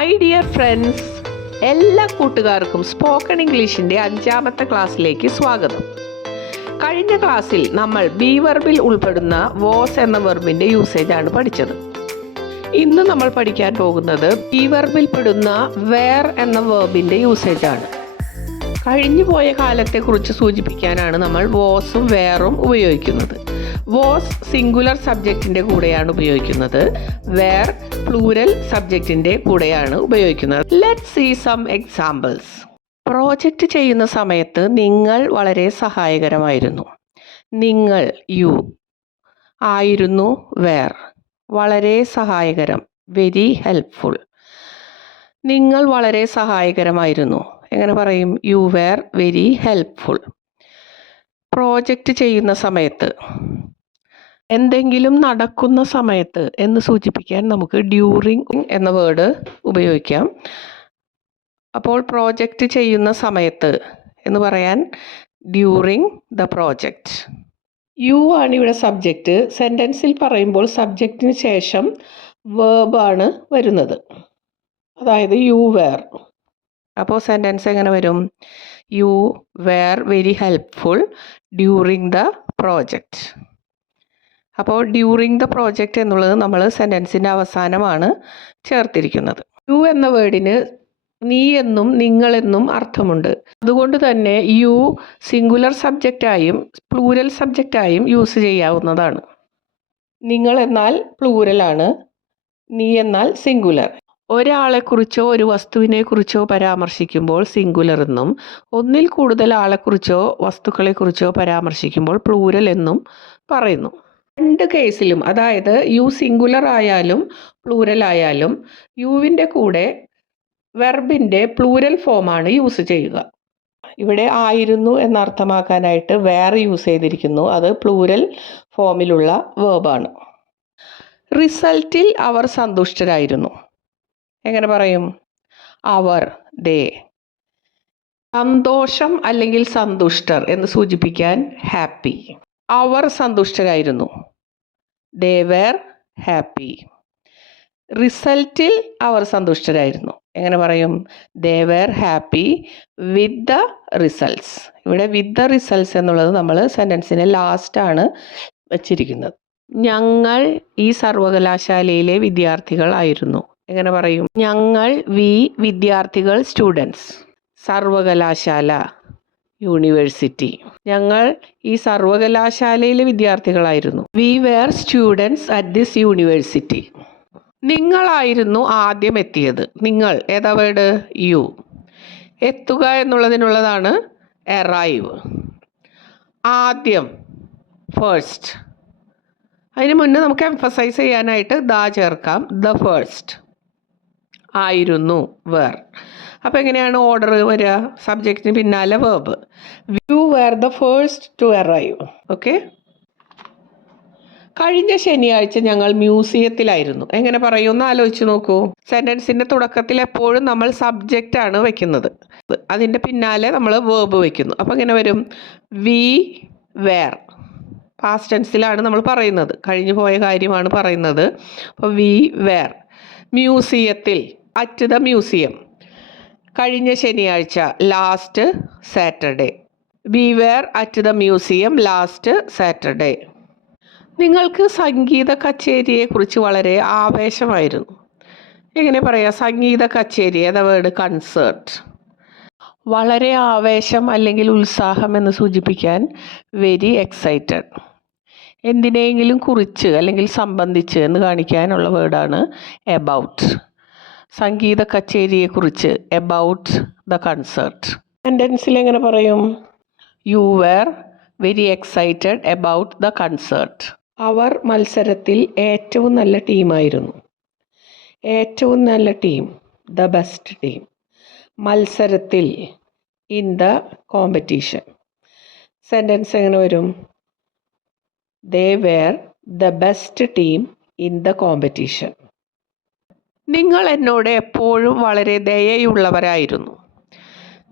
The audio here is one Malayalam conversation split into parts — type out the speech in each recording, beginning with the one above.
മൈ ഡിയർ ഫ്രണ്ട്സ്, എല്ലാ കൂട്ടുകാർക്കും സ്പോക്കൺ ഇംഗ്ലീഷിൻ്റെ 5ാമത്തെ ക്ലാസ്സിലേക്ക് സ്വാഗതം. കഴിഞ്ഞ ക്ലാസ്സിൽ നമ്മൾ ബി വെർബിൽ ഉൾപ്പെടുന്ന വാസ് എന്ന വെർബിൻ്റെ യൂസേജാണ് പഠിച്ചത്. ഇന്ന് നമ്മൾ പഠിക്കാൻ പോകുന്നത് ബി വെർബിൽ പെടുന്ന വേർ എന്ന വെർബിൻ്റെ യൂസേജാണ്. കഴിഞ്ഞു പോയ കാലത്തെക്കുറിച്ച് സൂചിപ്പിക്കാനാണ് നമ്മൾ വാസും വേറും ഉപയോഗിക്കുന്നത്. വാസ് സിംഗുലർ സബ്ജക്റ്റിൻ്റെ കൂടെയാണ് ഉപയോഗിക്കുന്നത്. വേർ പ്ലൂരൽ സബ്ജക്റ്റിൻ്റെ കൂടെയാണ് ഉപയോഗിക്കുന്നത്. Let's see some examples. Project ചെയ്യുന്ന സമയത്ത് നിങ്ങൾ വളരെ സഹായകരമായിരുന്നു. നിങ്ങൾ യു ആയിരുന്നു. വേർ വളരെ സഹായകരം, വെരി ഹെൽപ്ഫുൾ. നിങ്ങൾ വളരെ സഹായകരമായിരുന്നു. എങ്ങനെ പറയും? You were very helpful. Project ചെയ്യുന്ന സമയത്ത്, എന്തെങ്കിലും നടക്കുന്ന സമയത്ത് എന്ന് സൂചിപ്പിക്കാൻ നമുക്ക് ഡ്യൂറിങ് എന്ന വേർഡ് ഉപയോഗിക്കാം. അപ്പോൾ പ്രോജക്റ്റ് ചെയ്യുന്ന സമയത്ത് എന്ന് പറയാൻ ഡ്യൂറിങ് ദ പ്രോജക്റ്റ്. യു ആണ് ഇവിടെ സബ്ജക്റ്റ്. സെൻറ്റൻസിൽ പറയുമ്പോൾ സബ്ജക്റ്റിന് ശേഷം വേർബാണ് വരുന്നത്, അതായത് യു വേർ. അപ്പോൾ സെൻറ്റൻസ് എങ്ങനെ വരും? You were very helpful during the project. അപ്പോൾ ഡ്യൂറിങ് ദ പ്രോജക്റ്റ് എന്നുള്ളത് നമ്മൾ സെൻറ്റൻസിൻ്റെ അവസാനമാണ് ചേർത്തിരിക്കുന്നത്. യു എന്ന വേർഡിന് നീ എന്നും നിങ്ങളെന്നും അർത്ഥമുണ്ട്. അതുകൊണ്ട് തന്നെ യു സിംഗുലർ സബ്ജക്റ്റായും പ്ലൂരൽ സബ്ജക്റ്റായും യൂസ് ചെയ്യാവുന്നതാണ്. നിങ്ങൾ എന്നാൽ പ്ലൂരലാണ്, നീ എന്നാൽ സിംഗുലർ. ഒരാളെക്കുറിച്ചോ ഒരു വസ്തുവിനെക്കുറിച്ചോ പരാമർശിക്കുമ്പോൾ സിംഗുലർ എന്നും, ഒന്നിൽ കൂടുതൽ ആളെക്കുറിച്ചോ വസ്തുക്കളെക്കുറിച്ചോ പരാമർശിക്കുമ്പോൾ പ്ലൂരൽ എന്നും പറയുന്നു. രണ്ട് കേസിലും, അതായത് യു സിംഗുലർ ആയാലും പ്ലൂരൽ ആയാലും, യുവിൻ്റെ കൂടെ വെർബിൻ്റെ പ്ലൂരൽ ഫോമാണ് യൂസ് ചെയ്യുക. ഇവിടെ ആയിരുന്നു എന്നർത്ഥമാക്കാനായിട്ട് വേർ യൂസ് ചെയ്തിരിക്കുന്നു. അത് പ്ലൂരൽ ഫോമിലുള്ള വേർബാണ്. റിസൾട്ടിൽ അവർ സന്തുഷ്ടരായിരുന്നു. എങ്ങനെ പറയും? അവർ, ദേ. സന്തോഷം അല്ലെങ്കിൽ സന്തുഷ്ടർ എന്ന് സൂചിപ്പിക്കാൻ ഹാപ്പി. അവർ സന്തുഷ്ടരായിരുന്നു. They were happy. റിസൾട്ടിൽ അവർ സന്തുഷ്ടരായിരുന്നു. എങ്ങനെ പറയും? They were happy with the results. ഇവിടെ വിത്ത് ദ റിസൾട്ട്സ് എന്നുള്ളത് നമ്മൾ സെൻറ്റൻസിൻ്റെ ലാസ്റ്റാണ് വച്ചിരിക്കുന്നത്. ഞങ്ങൾ ഈ സർവകലാശാലയിലെ വിദ്യാർത്ഥികൾ ആയിരുന്നു. എങ്ങനെ പറയും? ഞങ്ങൾ, വി, വിദ്യാർത്ഥികൾ, സ്റ്റുഡൻസ്. സർവകലാശാല, യൂണിവേഴ്സിറ്റി. ഞങ്ങൾ ഈ സർവകലാശാലയിലെ വിദ്യാർത്ഥികളായിരുന്നു. We were students at this university. നിങ്ങളായിരുന്നു ആദ്യം എത്തിയത്. നിങ്ങൾ ഏതാ വേർഡ്? യു. എത്തുക എന്നുള്ളതിനുള്ളതാണ് എറൈവ്. ആദ്യം, ഫസ്റ്റ്. അതിന് മുന്നേ നമുക്ക് എംഫസൈസ് ചെയ്യാനായിട്ട് ദ ചേർക്കാം. The first. ആയിരുന്നു, വേർ. അപ്പോൾ എങ്ങനെയാണ് ഓർഡർ വരിക? സബ്ജക്റ്റിന് പിന്നാലെ verb. You were the first to arrive. Okay. കഴിഞ്ഞ ശനിയാഴ്ച ഞങ്ങൾ മ്യൂസിയത്തിലായിരുന്നു. എങ്ങനെ പറയുമെന്ന് ആലോചിച്ച് നോക്കൂ. സെൻറ്റൻസിൻ്റെ തുടക്കത്തിൽ എപ്പോഴും നമ്മൾ സബ്ജക്റ്റാണ് വെക്കുന്നത്, അതിൻ്റെ പിന്നാലെ നമ്മൾ വേർബ് വയ്ക്കുന്നു. അപ്പോൾ എങ്ങനെ വരും? We were. പാസ്റ്റ് ടെൻസിലാണ് നമ്മൾ പറയുന്നത്, കഴിഞ്ഞു പോയ കാര്യമാണ് പറയുന്നത്. അപ്പോൾ വി വേർ മ്യൂസിയത്തിൽ, അറ്റ് ദ മ്യൂസിയം. കഴിഞ്ഞ ശനിയാഴ്ച, last Saturday. We were at the museum last Saturday. നിങ്ങൾക്ക് സംഗീത കച്ചേരിയെക്കുറിച്ച് വളരെ ആവേശമായിരുന്നു. എങ്ങനെ പറയാം? സംഗീത കച്ചേരി, ഏതാ വേർഡ്? കൺസേർട്ട്. വളരെ ആവേശം അല്ലെങ്കിൽ ഉത്സാഹം എന്ന് സൂചിപ്പിക്കാൻ വെരി എക്സൈറ്റഡ്. എന്തിനെങ്കിലും കുറിച്ച് അല്ലെങ്കിൽ സംബന്ധിച്ച് എന്ന് കാണിക്കാനുള്ള വേർഡാണ് എബൌട്ട്. സംഗീത കച്ചേരിയെക്കുറിച്ച്, എബൌട്ട് ദ കൺസേർട്ട്. സെൻറ്റൻസിൽ എങ്ങനെ പറയും? You were very excited about the concert. അവർ മത്സരത്തിൽ ഏറ്റവും നല്ല ടീമായിരുന്നു. ഏറ്റവും നല്ല ടീം, ദ ബെസ്റ്റ് ടീം. മത്സരത്തിൽ, ഇൻ ദ കോമ്പറ്റീഷൻ. സെൻറ്റൻസ് എങ്ങനെ വരും? They were the best team in the competition. നിങ്ങൾ എന്നോട് എപ്പോഴും വളരെ ദയയുള്ളവരായിരുന്നു.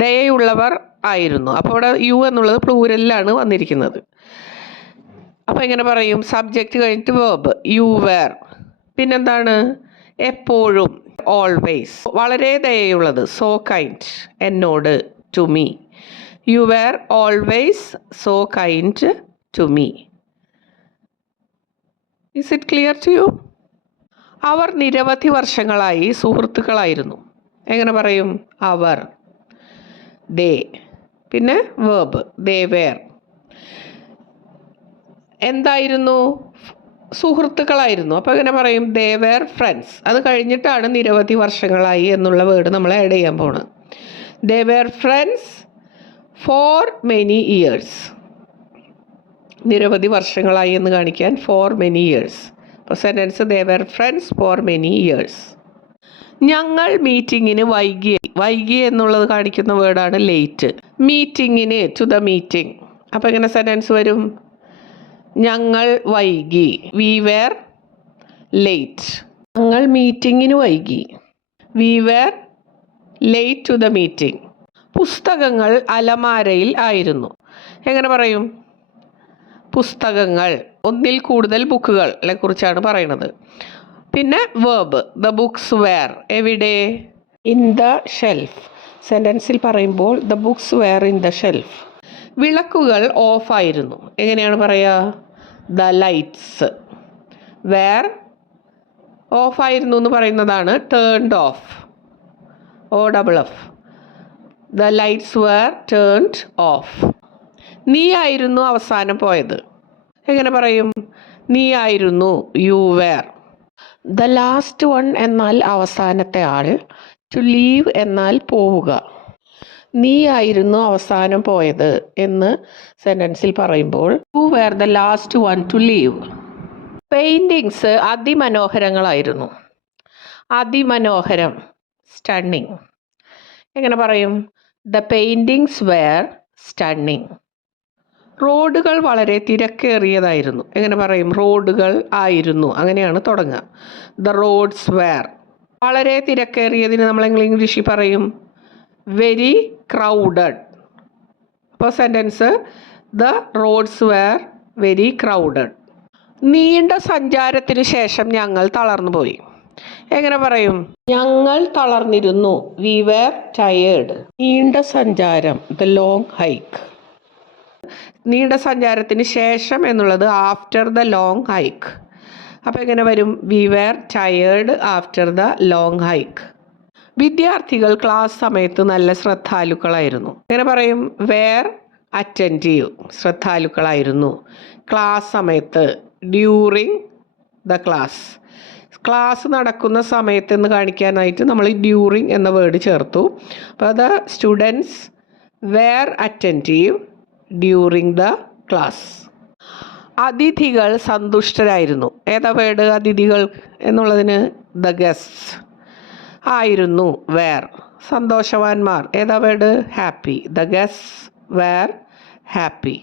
ദയയുള്ളവർ ആയിരുന്നു. അപ്പോൾ ഇവിടെ യു എന്നുള്ളത് പ്ലൂരലിലാണ് വന്നിരിക്കുന്നത്. അപ്പോൾ എങ്ങനെ പറയും? സബ്ജക്റ്റ് കഴിഞ്ഞിട്ട് വേർബ്. You where. പിന്നെന്താണ്? എപ്പോഴും. ഓൾവേസ് വളരെ ദയയുള്ളത്, സോ കൈൻഡ് എന്നോട്, to me. You were always so kind to me. Is it clear to you? അവർ നിരവധി വർഷങ്ങളായി സുഹൃത്തുക്കളായിരുന്നു. എങ്ങനെ പറയും? അവർ. ദേ, പിന്നെ വേർബ് ദേ വേർ. എന്തായിരുന്നു? സുഹൃത്തുക്കളായിരുന്നു. അപ്പോൾ എങ്ങനെ പറയും? They where friends. അത് കഴിഞ്ഞിട്ടാണ് നിരവധി വർഷങ്ങളായി എന്നുള്ള വേർഡ് നമ്മൾ ആഡ് ചെയ്യാൻ പോണത്. They were friends for many years. നിരവധി വർഷങ്ങളായി എന്ന് കാണിക്കാൻ ഫോർ മെനി ഇയേഴ്സ്. അപ്പോൾ sentence they were friends for many years. ഞങ്ങൾ മീറ്റിങ്ങിന് വൈകി എന്നുള്ളത് കാണിക്കുന്ന വേർഡാണ് ലേറ്റ്. മീറ്റിങ്ങിന്, ടു ദ മീറ്റിംഗ്. അപ്പോൾ എങ്ങനെ സെൻറ്റൻസ് വരും? ഞങ്ങൾ വൈകി, വി വെർ ലേറ്റ്. ഞങ്ങൾ മീറ്റിങ്ങിന് വൈകി, we were late to the meeting. പുസ്തകങ്ങൾ അലമാരയിൽ ആയിരുന്നു. എങ്ങനെ പറയും? പുസ്തകങ്ങൾ, ഒന്നിൽ കൂടുതൽ ബുക്കുകളെ കുറിച്ചാണ് പറയുന്നത്. പിന്നെ വേർബ് ദ ബുക്സ് വെയർ. എവിടെ? In the shelf. സെൻറ്റൻസിൽ പറയുമ്പോൾ the books were in the shelf. വിളക്കുകൾ ഓഫായിരുന്നു. എങ്ങനെയാണ് പറയുക? ദ ലൈറ്റ്സ് വെയർ ഓഫായിരുന്നു എന്ന് പറയുന്നതാണ് turned off, O double F. The lights were turned off. നീ ആയിരുന്നു അവസാനം പോയത്. എങ്ങനെ പറയും? നീ ആയിരുന്നു, you were. The last one എന്നാൽ അവസാനത്തെ ആൾ. ടു ലീവ് എന്നാൽ പോവുക. നീ ആയിരുന്നു അവസാനം പോയത് എന്ന് സെൻറ്റൻസിൽ പറയുമ്പോൾ you were the last one to leave. Paintings അതിമനോഹരങ്ങളായിരുന്നു. അതിമനോഹരം, സ്റ്റണ്ണിങ്. എങ്ങനെ പറയും? The paintings were stunning. റോഡുകൾ വളരെ തിരക്കേറിയതായിരുന്നു. എങ്ങനെ പറയും? റോഡുകൾ ആയിരുന്നു, അങ്ങനെയാണ് തുടങ്ങുക. The roads were. വളരെ തിരക്കേറിയതിന് നമ്മൾ ഇംഗ്ലീഷിൽ പറയും വെരി ക്രൗഡഡ്. അപ്പോൾ sentence the roads were very crowded. നീണ്ട സഞ്ചാരത്തിന് ശേഷം ഞങ്ങൾ തളർന്നു പോയി. എങ്ങനെ പറയും? ഞങ്ങൾ തളർന്നിരുന്നു, വി വെർ ടയേർഡ്. നീണ്ട സഞ്ചാരം, ദ ലോങ് ഹൈക്ക്. നീണ്ട സഞ്ചാരത്തിന് ശേഷം എന്നുള്ളത് ആഫ്റ്റർ ദ ലോങ് ഹൈക്ക്. അപ്പോൾ എങ്ങനെ വരും? We were tired after the long hike. വിദ്യാർത്ഥികൾ ക്ലാസ് സമയത്ത് നല്ല ശ്രദ്ധാലുക്കളായിരുന്നു. എങ്ങനെ പറയും? വെയർ അറ്റൻറ്റീവ്, ശ്രദ്ധാലുക്കളായിരുന്നു. ക്ലാസ് സമയത്ത്, ഡ്യൂറിങ് ദ ക്ലാസ്. ക്ലാസ് നടക്കുന്ന സമയത്ത് എന്ന് കാണിക്കാനായിട്ട് നമ്മൾ ഡ്യൂറിങ് എന്ന വേർഡ് ചേർത്തു. അപ്പോൾ the students were attentive during the class. അതിഥികൾ സന്തുഷ്ടരായിരുന്നു. ഏതാ വേർഡ്? അതിഥികൾ എന്നുള്ളതിന് ദ ഗസ്റ്റ്സ് ആയിരുന്നു, വെയർ. സന്തോഷവാന്മാർ, ഏതാ word? Happy. The guests were happy.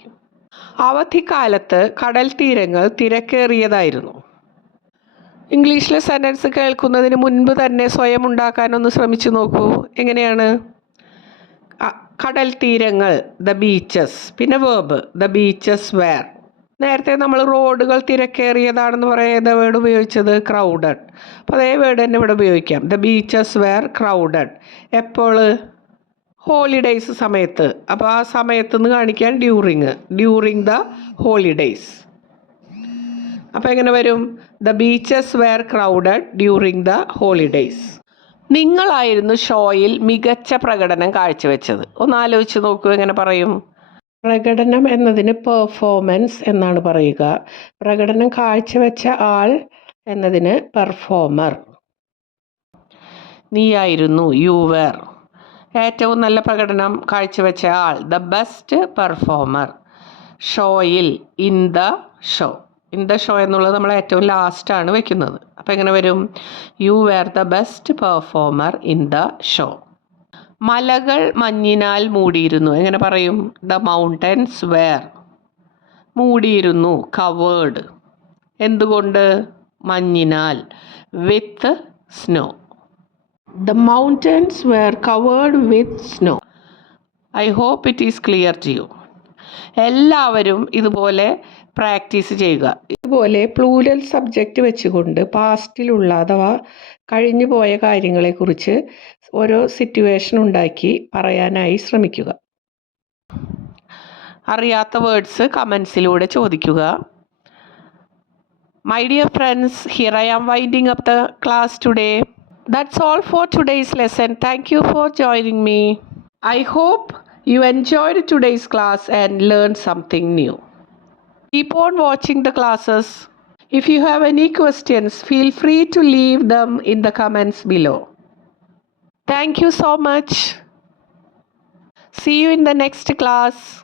അവധിക്കാലത്ത് കടൽ തീരങ്ങൾ തിരക്കേറിയതായിരുന്നു. ഇംഗ്ലീഷിലെ സെൻറ്റൻസ് കേൾക്കുന്നതിന് മുൻപ് തന്നെ സ്വയം ഉണ്ടാക്കാനൊന്ന് ശ്രമിച്ചു നോക്കൂ. എങ്ങനെയാണ്? കടൽ തീരങ്ങൾ, ദ ബീച്ചസ്. പിന്നെ വേർബ് ദ ബീച്ചസ് വെയർ. നേരത്തെ നമ്മൾ റോഡുകൾ തിരക്കേറിയതാണെന്ന് പറയാൻ ഏതാ വേർഡ് ഉപയോഗിച്ചത്? ക്രൗഡഡ്. അപ്പോൾ അതേ വേർഡ് തന്നെ ഇവിടെ ഉപയോഗിക്കാം. The beaches were crowded. എപ്പോൾ? ഹോളിഡേയ്സ് സമയത്ത്. അപ്പോൾ ആ സമയത്ത് കാണിക്കാൻ ഡ്യൂറിങ് ദ ഹോളിഡേയ്സ്. അപ്പോൾ എങ്ങനെ വരും? The beaches were crowded during the holidays. നിങ്ങളായിരുന്നു ഷോയിൽ മികച്ച പ്രകടനം കാഴ്ചവെച്ചത്. ഒന്ന് ആലോചിച്ച് നോക്കൂ, എങ്ങനെ പറയും? പ്രകടനം എന്നതിന് പെർഫോമൻസ് എന്നാണ് പറയുക. പ്രകടനം കാഴ്ചവെച്ച ആൾ എന്നതിന് പെർഫോമർ. നീയായിരുന്നു, U were. ഏറ്റവും നല്ല പ്രകടനം കാഴ്ചവെച്ച ആൾ, ദ ബെസ്റ്റ് പെർഫോമർ. ഷോയിൽ, in the show. In the show എന്നുള്ളത് നമ്മൾ ഏറ്റവും ലാസ്റ്റാണ് വെക്കുന്നത്. അപ്പോൾ എങ്ങനെ വരും? You were the best performer in the show. മലകൾ മഞ്ഞിനാൽ മൂടിയിരുന്നു. എങ്ങനെ പറയും? The mountains were. മൂടിയിരുന്നു, കവേർഡ്. എന്തുകൊണ്ട്? മഞ്ഞിനാൽ, with snow. The mountains were covered with snow. I hope it is clear to you. എല്ലാവരും ഇതുപോലെ പ്രാക്ടീസ് ചെയ്യുക. ഇതുപോലെ പ്ലൂരൽ സബ്ജക്റ്റ് വെച്ചുകൊണ്ട് പാസ്റ്റിലുള്ള അഥവാ കഴിഞ്ഞു പോയ കാര്യങ്ങളെക്കുറിച്ച് ഓരോ സിറ്റുവേഷൻ ഉണ്ടാക്കി പറയാനായി ശ്രമിക്കുക. അറിയാത്ത വേർഡ്സ് കമൻസിലൂടെ ചോദിക്കുക. My dear friends, here I am winding up the class today. That's all for today's lesson. Thank you for joining me. I hope you enjoyed today's class and learned something new. Keep on watching the classes. If you have any questions, feel free to leave them in the comments below. Thank you so much. See you in the next class.